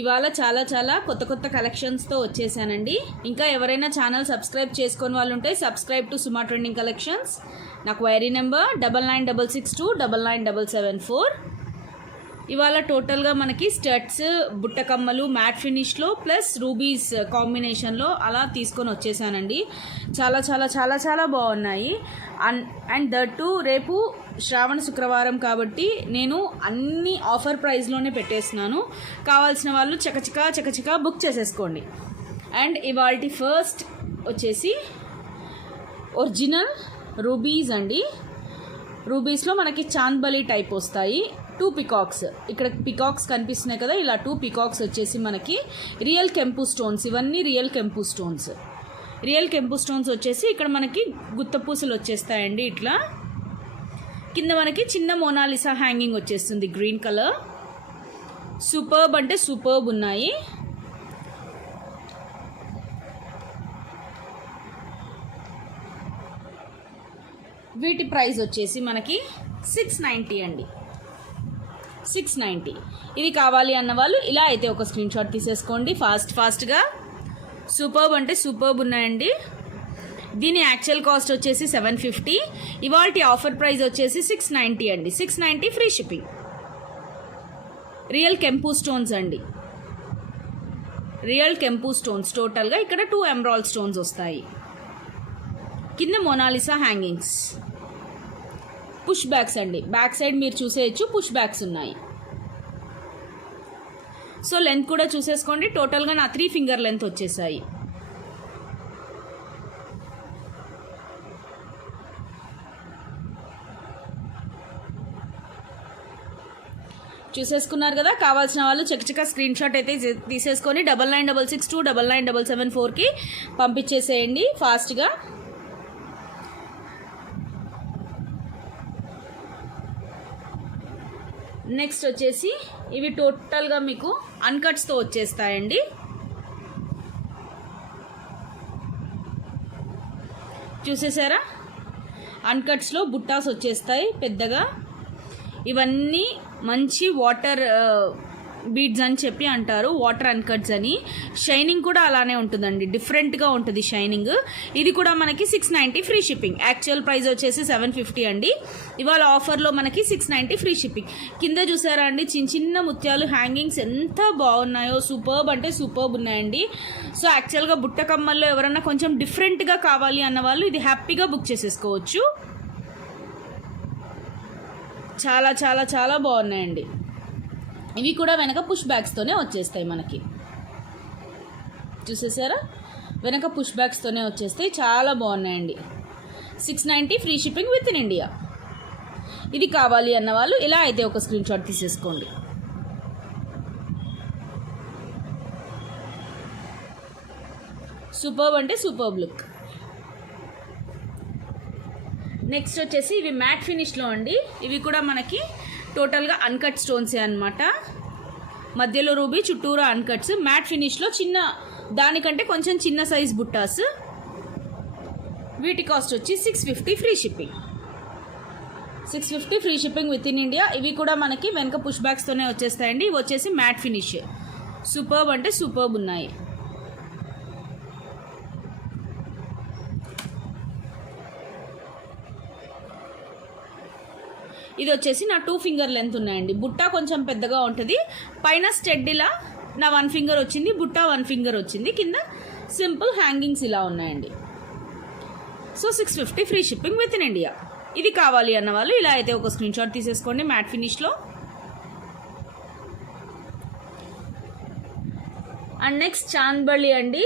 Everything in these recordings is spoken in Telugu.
ఇవాళ చాలా చాలా కొత్త కొత్త కలెక్షన్స్తో వచ్చేసానండి. ఇంకా ఎవరైనా ఛానల్ సబ్స్క్రైబ్ చేసుకొని వాళ్ళు ఉంటే subscribe to Suma trending collections. నాకు వైరీ నెంబర్ 9966299774. ఇవాళ టోటల్గా మనకి స్టడ్స్, బుట్టకమ్మలు మ్యాట్ ఫినిష్లో ప్లస్ రూబీస్ కాంబినేషన్లో అలా తీసుకొని వచ్చేసానండి. చాలా చాలా చాలా చాలా బాగున్నాయి. అండ్ దట్టు రేపు శ్రావణ శుక్రవారం కాబట్టి నేను అన్ని ఆఫర్ ప్రైస్లోనే పెట్టేస్తున్నాను. కావాల్సిన వాళ్ళు చకచకా బుక్ చేసేసుకోండి. అండ్ ఇవాల్టి ఫస్ట్ వచ్చేసి ఒరిజినల్ రూబీస్ అండి. రూబీస్లో మనకి చాంద్బలి టైప్ వస్తాయి. 2 పికాక్స్, ఇక్కడ పికాక్స్ కనిపిస్తున్నాయి కదా, ఇలా 2 పికాక్స్ వచ్చేసి మనకి రియల్ కెంపు స్టోన్స్. ఇవన్నీ రియల్ కెంపు స్టోన్స్. రియల్ కెంపు స్టోన్స్ వచ్చేసి ఇక్కడ మనకి గుత్తపూసలు వచ్చేస్తాయండి. ఇట్లా కింద మనకి చిన్న మోనాలిసా హ్యాంగింగ్ వచ్చేస్తుంది గ్రీన్ కలర్. సూపర్బ్ అంటే సూపర్బ్ ఉన్నాయి. వీటి ప్రైస్ వచ్చేసి మనకి 690 అండి. 690. ఇది కావాలి అన్న వాళ్ళు ఇలా అయితే ఒక స్క్రీన్ షాట్ తీసేసుకోండి ఫాస్ట్గా. సూపర్బ్ అంటే సూపర్బ్ ఉన్నాయండి. దీని యాక్చువల్ కాస్ట్ వచ్చేసి 750. ఇవాల్టి ఆఫర్ ప్రైస్ వచ్చేసి 690 అండి. 690 ఫ్రీ షిప్పింగ్. రియల్ కెంపు స్టోన్స్ అండి. రియల్ కెంపు స్టోన్స్ టోటల్గా. ఇక్కడ 2 ఎమరాల్డ్ స్టోన్స్ వస్తాయి. కింద మోనాలిసా హ్యాంగింగ్స్. పుష్ బ్యాక్స్ అండి. బ్యాక్ సైడ్ మీరు చూసేయచ్చు, పుష్ బ్యాక్స్ ఉన్నాయి. సో లెంత్ కూడా చూసేసుకోండి. టోటల్గా నా 3 ఫింగర్ లెంత్ వచ్చేసాయి. చూసేసుకున్నారు కదా. కావాల్సిన వాళ్ళు చకచకా స్క్రీన్ షాట్ అయితే తీసేసుకొని 9966299774కి పంపించేసేయండి ఫాస్ట్గా. నెక్స్ట్ వచ్చేసి ఇవి టోటల్గా మీకు అన్కట్స్తో వచ్చేస్తాయండి. చూసేసారా, అన్కట్స్లో బుట్టాస్ వచ్చేస్తాయి పెద్దగా. ఇవన్నీ మంచి వాటర్ బీడ్స్ అని చెప్పి అంటారు, వాటర్ అన్కట్స్ అని. షైనింగ్ కూడా అలానే ఉంటుందండి, డిఫరెంట్గా ఉంటుంది షైనింగ్. ఇది కూడా మనకి 690 ఫ్రీ షిప్పింగ్. యాక్చువల్ ప్రైస్ వచ్చేసి 750 అండి. ఇవాళ ఆఫర్లో మనకి 690 ఫ్రీ షిప్పింగ్. కింద చూసారా అండి, చిన్న చిన్న ముత్యాలు హ్యాంగింగ్స్ ఎంత బాగున్నాయో. సూపర్బ్ అంటే సూపర్బ్ ఉన్నాయండి. సో యాక్చువల్గా బుట్టకమ్మల్లో ఎవరన్నా కొంచెం డిఫరెంట్గా కావాలి అన్న వాళ్ళు ఇది హ్యాపీగా బుక్ చేసేసుకోవచ్చు. చాలా చాలా చాలా బాగున్నాయండి. ఇవి కూడా వెనక పుష్ బ్యాగ్స్తోనే వచ్చేస్తాయి మనకి. చూసేసారా, వెనక పుష్ బ్యాగ్స్తోనే వచ్చేస్తాయి. చాలా బాగున్నాయండి. 690 free shipping with in India. ఇది కావాలి అన్న వాళ్ళు ఇలా అయితే ఒక స్క్రీన్ షాట్ తీసేసుకోండి. సూపర్బ్ అంటే సూపర్బ్ లుక్. నెక్స్ట్ వచ్చేసి ఇవి మ్యాట్ ఫినిష్లో అండి. ఇవి కూడా మనకి టోటల్గా అన్కట్ స్టోన్సే అనమాట. మధ్యలో రూబీ, చుట్టూరా అన్కట్స్. మ్యాట్ ఫినిష్లో చిన్న, దానికంటే కొంచెం చిన్న సైజ్ బుట్టాస్. వీటి కాస్ట్ వచ్చి 650 free shipping. 650 free shipping with in India. ఇవి కూడా మనకి వెనక పుష్ బ్యాగ్స్తోనే వచ్చేస్తాయండి. ఇవి వచ్చేసి మ్యాట్ ఫినిష్. సూపర్బ్ అంటే సూపర్బ్ ఉన్నాయి. ఇది వచ్చేసి నా 2 ఫింగర్ లెంత్ ఉన్నాయండి. బుట్ట కొంచెం పెద్దగా ఉంటుంది. పైన స్టెడ్డిలా నా 1 ఫింగర్ వచ్చింది, బుట్ట 1 ఫింగర్ వచ్చింది. కింద సింపుల్ హ్యాంగింగ్స్ ఇలా ఉన్నాయండి. So 650 free shipping with in India. ఇది కావాలి అన్న వాళ్ళు ఇలా అయితే ఒక స్క్రీన్ షాట్ తీసేసుకోండి మ్యాట్ ఫినిష్లో. అండ్ నెక్స్ట్ చాంద్బలి అండి.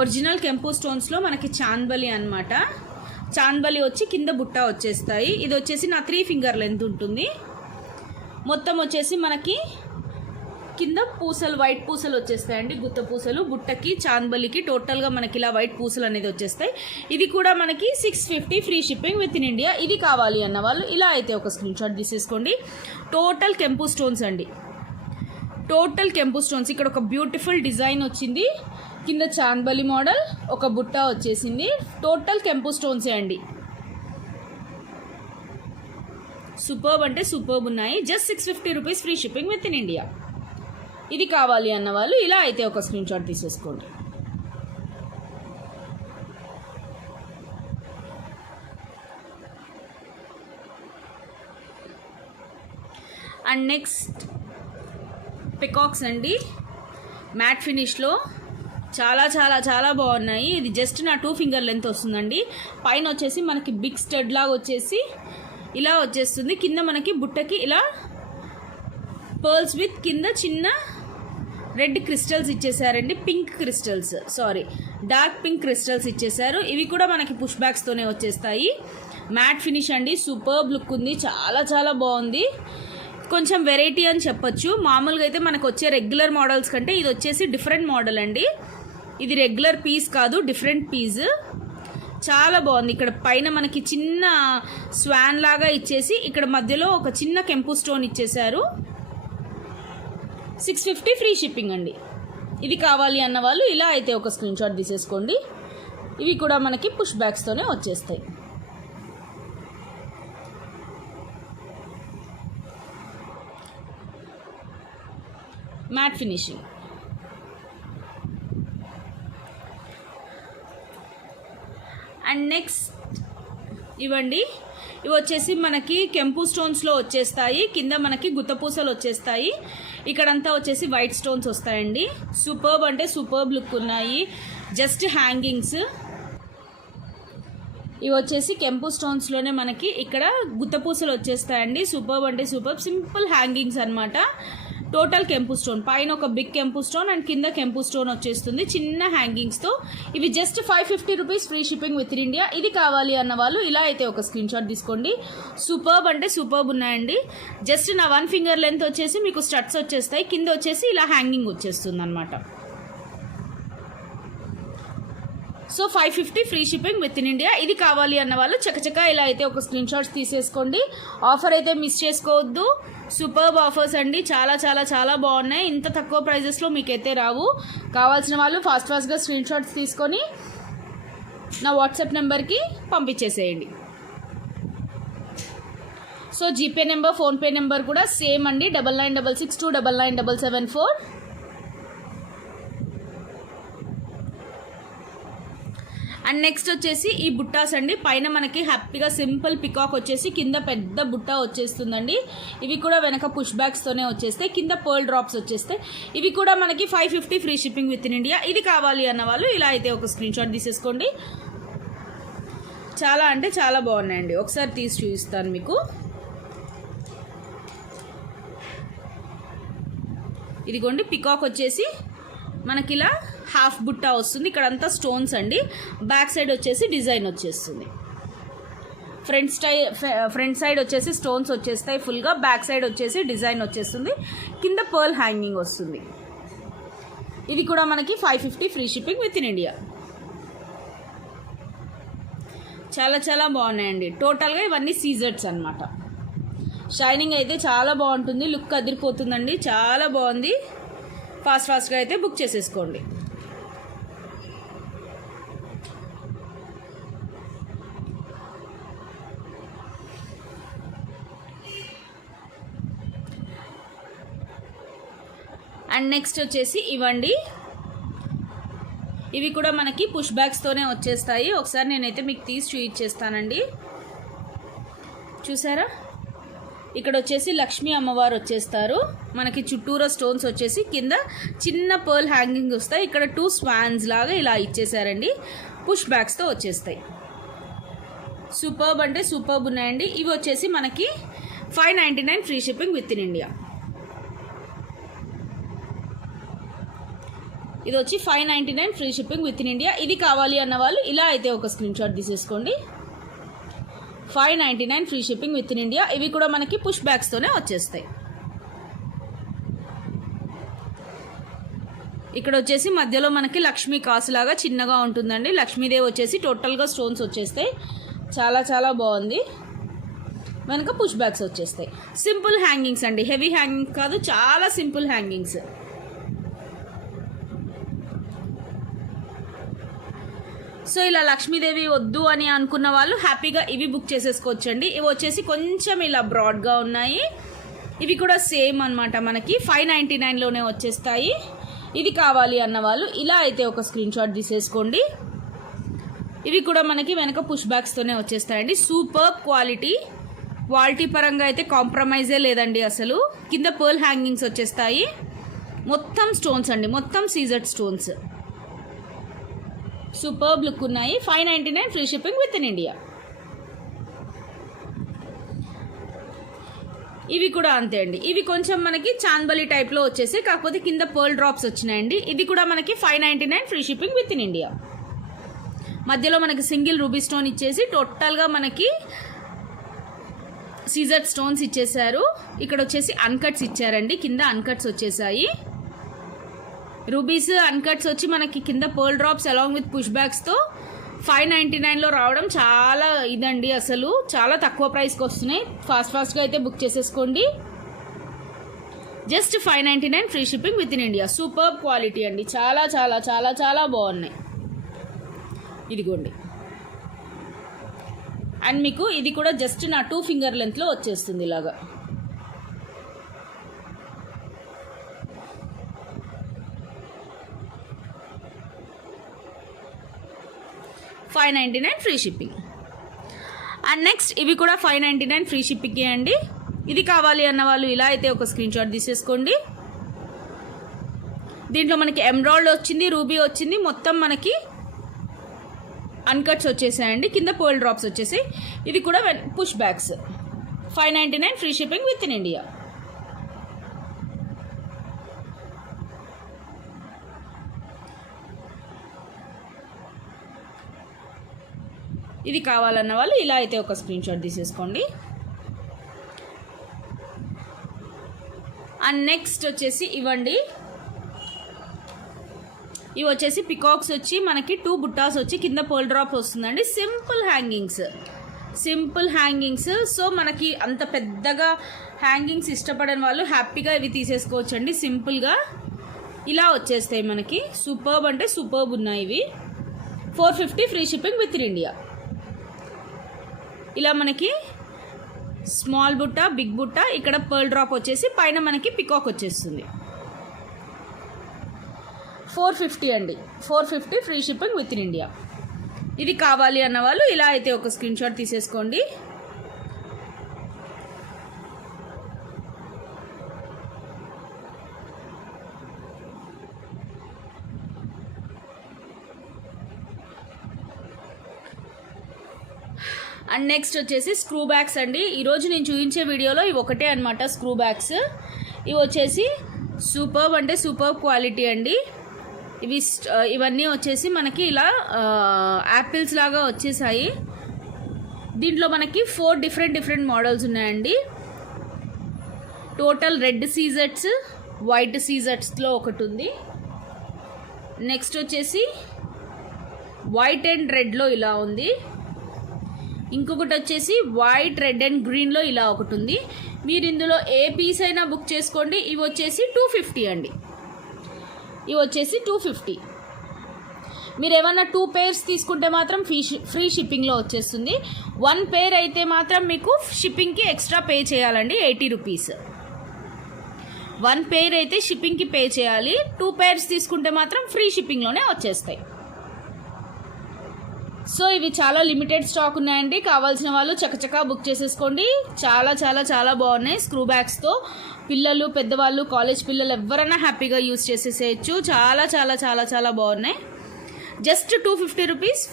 ఒరిజినల్ కెంపు స్టోన్స్లో మనకి చాంద్బలి అనమాట. చాంద్బలి వచ్చి కింద బుట్ట వచ్చేస్తాయి. ఇది వచ్చేసి నా 3 ఫింగర్ లెంత్ ఉంటుంది. మొత్తం వచ్చేసి మనకి కింద పూసలు, వైట్ పూసలు వచ్చేస్తాయండి, గుత్త పూసలు. బుట్టకి చాంద్బలికి టోటల్గా మనకి ఇలా వైట్ పూసలు అనేది వచ్చేస్తాయి. ఇది కూడా మనకి 650 free shipping with in India. ఇది కావాలి అన్న వాళ్ళు ఇలా అయితే ఒక స్క్రీన్ షాట్ తీసేసుకోండి. టోటల్ కెంపు స్టోన్స్ అండి. టోటల్ కెంపు స్టోన్స్. ఇక్కడ ఒక బ్యూటిఫుల్ డిజైన్ వచ్చింది. కింద చాంద్బలి మోడల్, ఒక బుట్ట వచ్చేసింది. టోటల్ కెంపు స్టోన్సే అండి. సూపర్బ్ అంటే సూపర్బ్ ఉన్నాయి. Just 650 rupees free shipping with in India. ఇది కావాలి అన్న వాళ్ళు ఇలా అయితే ఒక స్క్రీన్ షాట్ తీసేసుకోండి. అండ్ నెక్స్ట్ పికాక్స్ అండి, మ్యాట్ ఫినిష్లో చాలా చాలా చాలా బాగున్నాయి. ఇది జస్ట్ నా 2 ఫింగర్ లెంత్ వస్తుందండి. పైన వచ్చేసి మనకి బిగ్ స్టడ్ లాగా వచ్చేసి ఇలా వచ్చేస్తుంది. కింద మనకి బుట్టకి ఇలా పర్ల్స్ విత్ కింద చిన్న రెడ్ క్రిస్టల్స్ ఇచ్చేసారండి, pink crystals, dark pink crystals ఇచ్చేసారు. ఇవి కూడా మనకి పుష్ బ్యాక్స్తోనే వచ్చేస్తాయి. మ్యాట్ ఫినిష్ అండి, సూపర్బ్ లుక్ ఉంది, చాలా చాలా బాగుంది. కొంచెం వెరైటీ అని చెప్పొచ్చు. మామూలుగా అయితే మనకు వచ్చే రెగ్యులర్ మోడల్స్ కంటే ఇది వచ్చేసి డిఫరెంట్ మోడల్ అండి. ఇది రెగ్యులర్ పీస్ కాదు, డిఫరెంట్ పీస్, చాలా బాగుంది. ఇక్కడ పైన మనకి చిన్న స్వాన్ లాగా ఇచ్చేసి ఇక్కడ మధ్యలో ఒక చిన్న కెంపు స్టోన్ ఇచ్చేసారు. 650 ఫ్రీ షిప్పింగ్ అండి. ఇది కావాలి అన్న వాళ్ళు ఇలా అయితే ఒక స్క్రీన్ షాట్ తీసేసుకోండి. ఇవి కూడా మనకి పుష్ బ్యాక్స్తోనే వచ్చేస్తాయి. Matte finishing. అండ్ నెక్స్ట్ ఇవ్వండి, ఇవి వచ్చేసి మనకి కెంపు స్టోన్స్లో వచ్చేస్తాయి. కింద మనకి గుత్తపూసలు వచ్చేస్తాయి. ఇక్కడంతా వచ్చేసి వైట్ స్టోన్స్ వస్తాయండి. సూపర్బ్ అంటే సూపర్బ్ లుక్ ఉన్నాయి. Just hangings. ఇవి వచ్చేసి కెంపు స్టోన్స్లోనే మనకి ఇక్కడ గుత్తపూసలు వచ్చేస్తాయండి. సూపర్బ్ అంటే సూపర్బ్, సింపుల్ హ్యాంగింగ్స్ అనమాట. టోటల్ కెంపు స్టోన్, పైన ఒక బిగ్ కెంపు స్టోన్ అండ్ కింద కెంపు స్టోన్ వచ్చేస్తుంది చిన్న హ్యాంగింగ్స్తో. ఇవి just 550 rupees free shipping with in India. ఇది కావాలి అన్న వాళ్ళు ఇలా అయితే ఒక స్క్రీన్ షాట్ తీసుకోండి. సూపర్బ్ అంటే సూపర్బ్ ఉన్నాయండి. జస్ట్ నా 1 ఫింగర్ లెంత్ వచ్చేసి మీకు స్టడ్స్ వచ్చేస్తాయి, కింద వచ్చేసి ఇలా హ్యాంగింగ్ వచ్చేస్తుంది అనమాట. So 550 free shipping with in India. ఇది కావాలి అన్న వాళ్ళు చకచక ఇలా అయితే ఒక స్క్రీన్ షాట్స్ తీసేసుకోండి. ఆఫర్ అయితే మిస్ చేసుకోవద్దు. సూపర్బ్ ఆఫర్స్ అండి, చాలా చాలా చాలా బాగున్నాయి. ఇంత తక్కువ ప్రైజెస్లో మీకైతే రావు. కావాల్సిన వాళ్ళు ఫాస్ట్గా స్క్రీన్ షాట్స్ తీసుకొని నా వాట్సాప్ నెంబర్కి పంపించేసేయండి. So GPay number, PhonePe number కూడా సేమ్ అండి, 9966299774. అండ్ నెక్స్ట్ వచ్చేసి ఈ బుట్టాస్ అండి. పైన మనకి హ్యాపీగా సింపుల్ పికాక్ వచ్చేసి కింద పెద్ద బుట్ట వచ్చేస్తుందండి. ఇవి కూడా వెనక పుష్ బ్యాక్స్తోనే వచ్చేస్తాయి. కింద పర్ల్ డ్రాప్స్ వచ్చేస్తాయి. ఇవి కూడా మనకి 550 free shipping with in India. ఇది కావాలి అన్న వాళ్ళు ఇలా అయితే ఒక స్క్రీన్ షాట్ తీసేసుకోండి. చాలా అంటే చాలా బాగున్నాయండి. ఒకసారి తీసి చూపిస్తాను మీకు. ఇదిగోండి, పికాక్ వచ్చేసి మనకి ఇలా హాఫ్ బుట్ట వస్తుంది. ఇక్కడంతా స్టోన్స్ అండి. బ్యాక్ సైడ్ వచ్చేసి డిజైన్ వచ్చేస్తుంది. ఫ్రంట్ సైడ్ వచ్చేసి స్టోన్స్ వచ్చేస్తాయి ఫుల్గా. బ్యాక్ సైడ్ వచ్చేసి డిజైన్ వచ్చేస్తుంది. కింద పర్ల్ హ్యాంగింగ్ వస్తుంది. ఇది కూడా మనకి 550 free shipping with in India. చాలా చాలా బాగున్నాయండి. టోటల్గా ఇవన్నీ సీజర్స్ అనమాట. షైనింగ్ అయితే చాలా బాగుంటుంది, లుక్ అదిరిపోతుందండి, చాలా బాగుంది. ఫాస్ట్గా అయితే బుక్ చేసేసుకోండి. అండ్ నెక్స్ట్ వచ్చేసి ఇవ్వండి, ఇవి కూడా మనకి పుష్ బ్యాక్స్తోనే వచ్చేస్తాయి. ఒకసారి నేనైతే మీకు తీసి చూపించేస్తానండి. చూసారా, ఇక్కడ వచ్చేసి లక్ష్మీ అమ్మవారు వచ్చేస్తారు. మనకి చుట్టూరా స్టోన్స్ వచ్చేసి కింద చిన్న పర్ల్ హ్యాంగింగ్ వస్తాయి. ఇక్కడ 2 స్వాన్స్ లాగా ఇలా ఇచ్చేసారండి. పుష్ బ్యాక్స్తో వచ్చేస్తాయి. సూపర్బ్ అంటే సూపర్బ్ ఉన్నాయండి. ఇవి వచ్చేసి మనకి 599 free shipping with in India. ఇది వచ్చి 599 free shipping with in India. ఇది కావాలి అన్న వాళ్ళు ఇలా అయితే ఒక స్క్రీన్ షాట్ తీసేసుకోండి. 599 free shipping with in India. ఇవి కూడా మనకి పుష్ బ్యాక్స్తోనే వచ్చేస్తాయి. ఇక్కడ వచ్చేసి మధ్యలో మనకి లక్ష్మీ కాసు లాగా చిన్నగా ఉంటుందండి. లక్ష్మీదేవి వచ్చేసి టోటల్గా స్టోన్స్ వచ్చేస్తాయి. చాలా చాలా బాగుంది. వెనక పుష్ బ్యాక్స్ వచ్చేస్తాయి. సింపుల్ హ్యాంగింగ్స్ అండి, హెవీ హ్యాంగింగ్స్ కాదు, చాలా సింపుల్ హ్యాంగింగ్స్. సో ఇలా లక్ష్మీదేవి వద్దు అని అనుకున్న వాళ్ళు హ్యాపీగా ఇవి బుక్ చేసేసుకోవచ్చండి. ఇవి వచ్చేసి కొంచెం ఇలా బ్రాడ్గా ఉన్నాయి. ఇవి కూడా సేమ్ అనమాట, మనకి 599లోనే వచ్చేస్తాయి. ఇది కావాలి అన్న వాళ్ళు ఇలా అయితే ఒక స్క్రీన్ షాట్ తీసేసుకోండి. ఇవి కూడా మనకి వెనక పుష్ బ్యాగ్స్తోనే వచ్చేస్తాయండి. సూపర్ క్వాలిటీ పరంగా అయితే కాంప్రమైజే లేదండి అసలు. కింద పర్ల్ హ్యాంగింగ్స్ వచ్చేస్తాయి, మొత్తం స్టోన్స్ అండి, మొత్తం సీజెడ్ స్టోన్స్. సూపర్బ్ లుక్ ఉన్నాయి. 599 free shipping with in India. ఇవి కూడా అంతే అండి. ఇవి కొంచెం మనకి చాందబలి టైప్లో వచ్చేసి, కాకపోతే కింద పర్ల్ డ్రాప్స్ వచ్చినాయండి. ఇది కూడా మనకి 599 free shipping with in India. మధ్యలో మనకి సింగిల్ రూబీ స్టోన్ ఇచ్చేసి టోటల్గా మనకి సీజెడ్ స్టోన్స్ ఇచ్చేసారు. ఇక్కడ వచ్చేసి అన్కట్స్ ఇచ్చారండి, కింద అన్కట్స్ వచ్చేసాయి. రూబీస్ అన్కట్స్ వచ్చి మనకి కింద pearl drops along with push బ్యాగ్స్తో 599లో రావడం చాలా ఇదండి, అసలు చాలా తక్కువ ప్రైస్కి వస్తున్నాయి. ఫాస్ట్గా అయితే బుక్ చేసేసుకోండి. Just 599 free shipping with in India. Super quality అండి, చాలా చాలా చాలా చాలా బాగున్నాయి. ఇదిగోండి. అండ్ మీకు ఇది కూడా జస్ట్ నా 2 ఫింగర్ లెంత్లో వచ్చేస్తుంది ఇలాగా. $599 ఫ్రీ షిప్పింగ్. అండ్ నెక్స్ట్ ఇవి కూడా 599 ఫ్రీ షిప్పింగే అండి. ఇది కావాలి అన్న వాళ్ళు ఇలా అయితే ఒక స్క్రీన్ షాట్ తీసేసుకోండి. దీంట్లో మనకి ఎమరాల్డ్ వచ్చింది, రూబీ వచ్చింది, మొత్తం మనకి అన్కట్స్ వచ్చేసాయండి, కింద పర్ల్ డ్రాప్స్ వచ్చేసి. ఇది కూడా push bags. 599 free shipping with in India. ఇది కావాలన్న వాళ్ళు ఇలా అయితే ఒక స్క్రీన్ షాట్ తీసేసుకోండి. అండ్ నెక్స్ట్ వచ్చేసి ఇవ్వండి. ఇవి వచ్చేసి పికాక్స్ వచ్చి మనకి 2 బుట్టాస్ వచ్చి కింద పర్ల్ డ్రాప్ వస్తుందండి. Simple hangings. సో మనకి అంత పెద్దగా హ్యాంగింగ్స్ ఇష్టపడని వాళ్ళు హ్యాపీగా ఇవి తీసేసుకోవచ్చండి. సింపుల్గా ఇలా వచ్చేస్తాయి మనకి. సూపర్బ్ అంటే సూపర్బ్ ఉన్నాయి ఇవి. 450 free shipping with in India. ఇలా మనకి స్మాల్ బుట్ట, బిగ్ బుట్ట, ఇక్కడ పర్ల్ డ్రాప్ వచ్చేసి పైన మనకి పికాక్ వచ్చేస్తుంది. 450 అండి. 450 free shipping with in India. ఇది కావాలి అన్న వాళ్ళు ఇలా అయితే ఒక స్క్రీన్ షాట్ తీసేసుకోండి. అండ్ నెక్స్ట్ వచ్చేసి స్క్రూ బ్యాగ్స్ అండి. ఈరోజు నేను చూపించే వీడియోలో ఇవి ఒకటే అనమాట స్క్రూ బ్యాగ్స్. ఇవి వచ్చేసి సూపర్బ్ అంటే సూపర్బ్ క్వాలిటీ అండి. ఇవన్నీ వచ్చేసి మనకి ఇలా యాపిల్స్ లాగా వచ్చేసాయి. దీంట్లో మనకి 4 డిఫరెంట్ మోడల్స్ ఉన్నాయండి. టోటల్ రెడ్ సీజెట్స్, వైట్ సీజెట్స్లో ఒకటి ఉంది. నెక్స్ట్ వచ్చేసి వైట్ అండ్ రెడ్లో ఇలా ఉంది. ఇంకొకటి వచ్చేసి వైట్, రెడ్ అండ్ గ్రీన్లో ఇలా ఒకటి ఉంది. మీరు ఇందులో ఏ పీస్ అయినా బుక్ చేసుకోండి. ఇవి వచ్చేసి 250 అండి. ఇవి వచ్చేసి 250. మీరు ఏమన్నా 2 pairs తీసుకుంటే మాత్రం ఫ్రీ షిప్పింగ్లో వచ్చేస్తుంది. 1 pair అయితే మాత్రం మీకు షిప్పింగ్కి ఎక్స్ట్రా పే చేయాలండి, 80 రూపీస్. 1 pair అయితే షిప్పింగ్కి పే చేయాలి. 2 pairs తీసుకుంటే మాత్రం ఫ్రీ షిప్పింగ్లోనే వచ్చేస్తాయి. సో ఇవి చాలా లిమిటెడ్ స్టాక్ ఉన్నాయండి. కావాల్సిన వాళ్ళు చకచకా బుక్ చేసేసుకోండి. చాలా చాలా చాలా బాగున్నాయి. స్క్రూ బ్యాగ్స్తో పిల్లలు, పెద్దవాళ్ళు, కాలేజ్ పిల్లలు ఎవరైనా హ్యాపీగా యూజ్ చేసేసేయచ్చు. చాలా చాలా చాలా చాలా బాగున్నాయి. Just 250 rupees.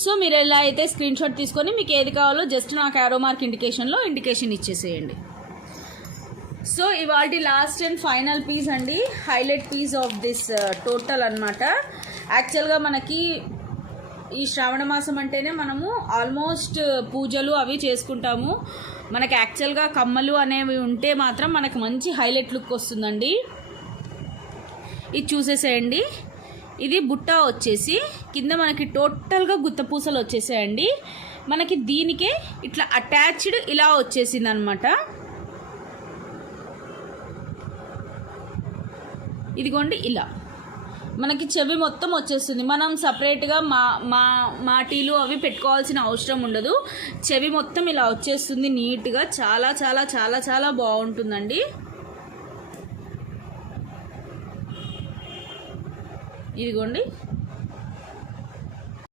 సో మీరు ఎలా అయితే స్క్రీన్ షాట్ తీసుకొని మీకు ఏది కావాలో జస్ట్ నాకు యారో మార్క్ ఇండికేషన్ ఇచ్చేసేయండి. సో ఇవాళ లాస్ట్ అండ్ ఫైనల్ పీస్ అండి, highlight piece of this total అనమాట. యాక్చువల్గా మనకి ఈ శ్రావణ మాసం అంటేనే మనము ఆల్మోస్ట్ పూజలు అవి చేసుకుంటాము. మనకి యాక్చువల్గా కమ్మలు అనేవి ఉంటే మాత్రం మనకు మంచి హైలైట్ లుక్ వస్తుందండి. ఇది చూసేసేయండి. ఇది బుట్ట వచ్చేసి కింద మనకి టోటల్గా గుత్తపూసలు వచ్చేసాయండి. మనకి దీనికే ఇట్లా అటాచ్డ్ ఇలా వచ్చేసింది అనమాట. ఇదిగోండి ఇలా మనకి చెవి మొత్తం వచ్చేస్తుంది. మనం సపరేట్గా మాటీలు అవి పెట్టుకోవాల్సిన అవసరం ఉండదు. చెవి మొత్తం ఇలా వచ్చేస్తుంది నీట్గా. చాలా చాలా చాలా చాలా బాగుంటుందండి. ఇదిగోండి.